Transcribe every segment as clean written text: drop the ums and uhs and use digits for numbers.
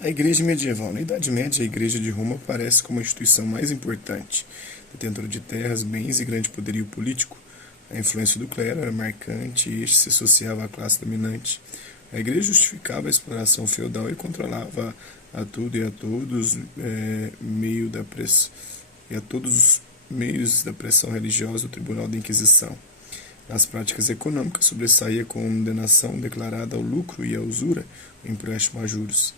A Igreja Medieval. Na Idade Média, a Igreja de Roma aparece como a instituição mais importante, detentora de terras, bens e grande poderio político. A influência do clero era marcante e este se associava à classe dominante. A Igreja justificava a exploração feudal e controlava a tudo e a todos os meios da pressão religiosa do Tribunal da Inquisição. Nas práticas econômicas, sobressaía a condenação declarada ao lucro e à usura, o empréstimo a juros.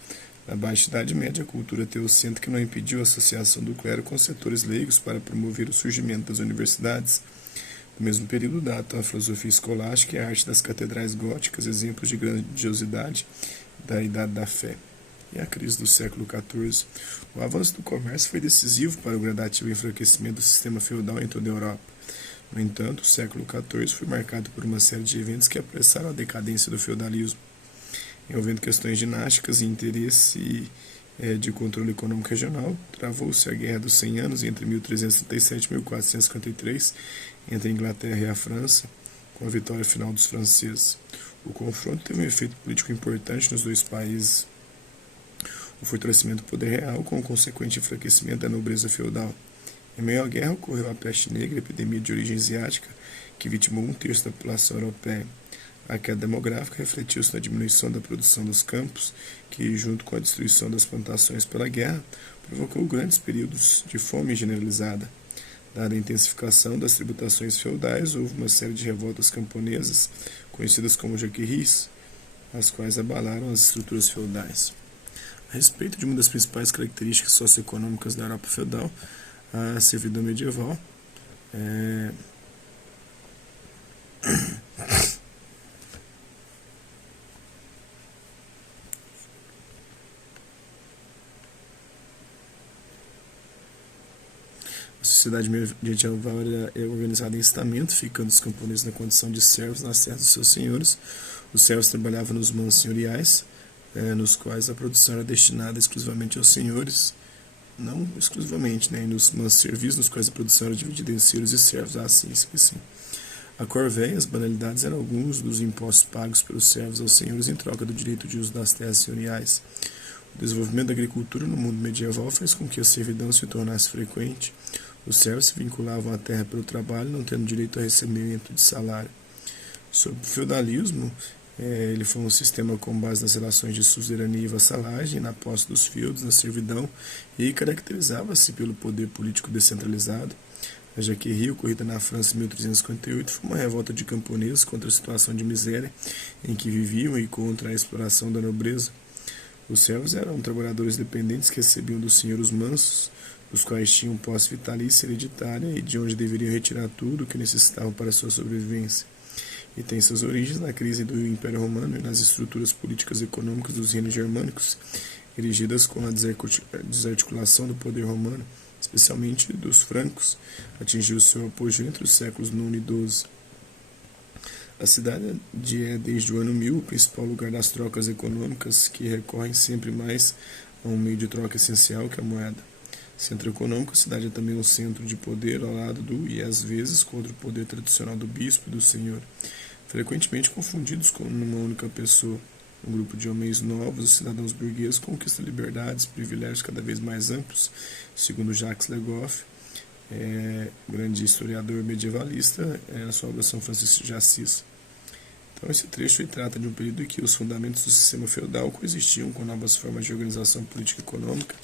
Na Baixa Idade Média, a cultura teocêntrica não impediu a associação do clero com setores leigos para promover o surgimento das universidades. No mesmo período, datam a filosofia escolástica e a arte das catedrais góticas, exemplos de grandiosidade da Idade da Fé. E a crise do século XIV. O avanço do comércio foi decisivo para o gradativo enfraquecimento do sistema feudal em toda a Europa. No entanto, o século XIV foi marcado por uma série de eventos que apressaram a decadência do feudalismo, envolvendo questões dinásticas e interesse de controle econômico regional. Travou-se a Guerra dos 100 Anos entre 1337 e 1453 entre a Inglaterra e a França, com a vitória final dos franceses. O confronto teve um efeito político importante nos dois países. O fortalecimento do poder real, com o consequente enfraquecimento da nobreza feudal. Em meio à guerra, ocorreu a peste negra, epidemia de origem asiática, que vitimou um terço da população europeia. A queda demográfica refletiu-se na diminuição da produção dos campos, que, junto com a destruição das plantações pela guerra, provocou grandes períodos de fome generalizada. Dada a intensificação das tributações feudais, houve uma série de revoltas camponesas, conhecidas como jaqueries, as quais abalaram as estruturas feudais. A respeito de uma das principais características socioeconômicas da Europa feudal, a servidão medieval, a sociedade medieval é organizada em estamentos, ficando os camponeses na condição de servos nas terras dos seus senhores. Os servos trabalhavam nos manos senhoriais, nos quais a produção era destinada exclusivamente aos senhores, não exclusivamente, e nos manos serviços, nos quais a produção era dividida em senhores e servos. Sim. A corvéia e as banalidades eram alguns dos impostos pagos pelos servos aos senhores em troca do direito de uso das terras senhoriais. O desenvolvimento da agricultura no mundo medieval fez com que a servidão se tornasse frequente. Os servos se vinculavam à terra pelo trabalho, não tendo direito a recebimento de salário. Sobre o feudalismo, ele foi um sistema com base nas relações de suzerania e vassalagem, na posse dos feudos, na servidão, e caracterizava-se pelo poder político descentralizado. A jaquerie, ocorrida na França em 1358, foi uma revolta de camponeses contra a situação de miséria em que viviam e contra a exploração da nobreza. Os servos eram trabalhadores dependentes que recebiam dos senhores mansos, os quais tinham posse vitalícia hereditária e de onde deveriam retirar tudo o que necessitavam para sua sobrevivência. E tem suas origens na crise do Império Romano e nas estruturas políticas e econômicas dos reinos germânicos, erigidas com a desarticulação do poder romano, especialmente dos francos, atingiu seu apogeu entre os séculos IX e XII. A cidade é, desde o ano 1000, o principal lugar das trocas econômicas, que recorrem sempre mais a um meio de troca essencial que a moeda. Centro econômico, a cidade é também um centro de poder ao lado do, e às vezes, contra o poder tradicional do bispo e do senhor, frequentemente confundidos com uma única pessoa. Um grupo de homens novos, os cidadãos burgueses, conquista liberdades, privilégios cada vez mais amplos, segundo Jacques Le Goff, grande historiador medievalista, na sua obra São Francisco de Assis. Então, esse trecho trata de um período em que os fundamentos do sistema feudal coexistiam com novas formas de organização política e econômica,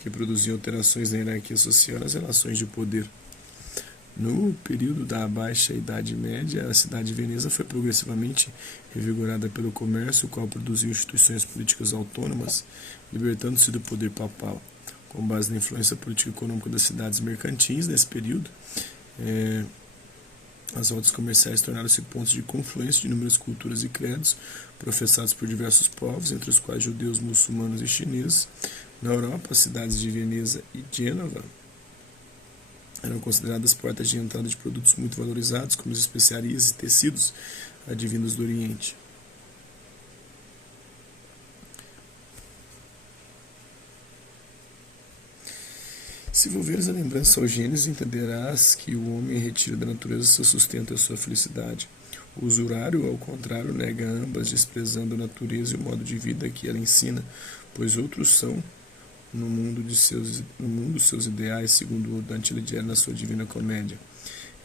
que produziam alterações na hierarquia social e nas relações de poder. No período da Baixa Idade Média, a cidade de Veneza foi progressivamente revigorada pelo comércio, o qual produziu instituições políticas autônomas, libertando-se do poder papal. Com base na influência política e econômica das cidades mercantis nesse período, as rotas comerciais tornaram-se pontos de confluência de inúmeras culturas e credos professados por diversos povos, entre os quais judeus, muçulmanos e chineses. Na Europa, as cidades de Veneza e Gênova eram consideradas portas de entrada de produtos muito valorizados, como as especiarias e tecidos advindos do Oriente. Se volveres a lembrança ao Gênesis, entenderás que o homem retira da natureza seu sustento e a sua felicidade. O usurário, ao contrário, nega ambas, desprezando a natureza e o modo de vida que ela ensina, pois outros são no mundo dos seus ideais, segundo o Dante Alighieri na sua Divina Comédia.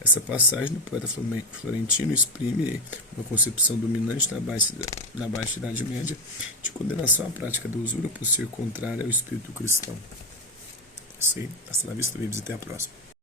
Essa passagem do poeta florentino exprime uma concepção dominante na Baixa Idade Média de condenação à prática da usura por ser contrária ao espírito cristão. Isso aí, hasta la vista, babies, até a próxima.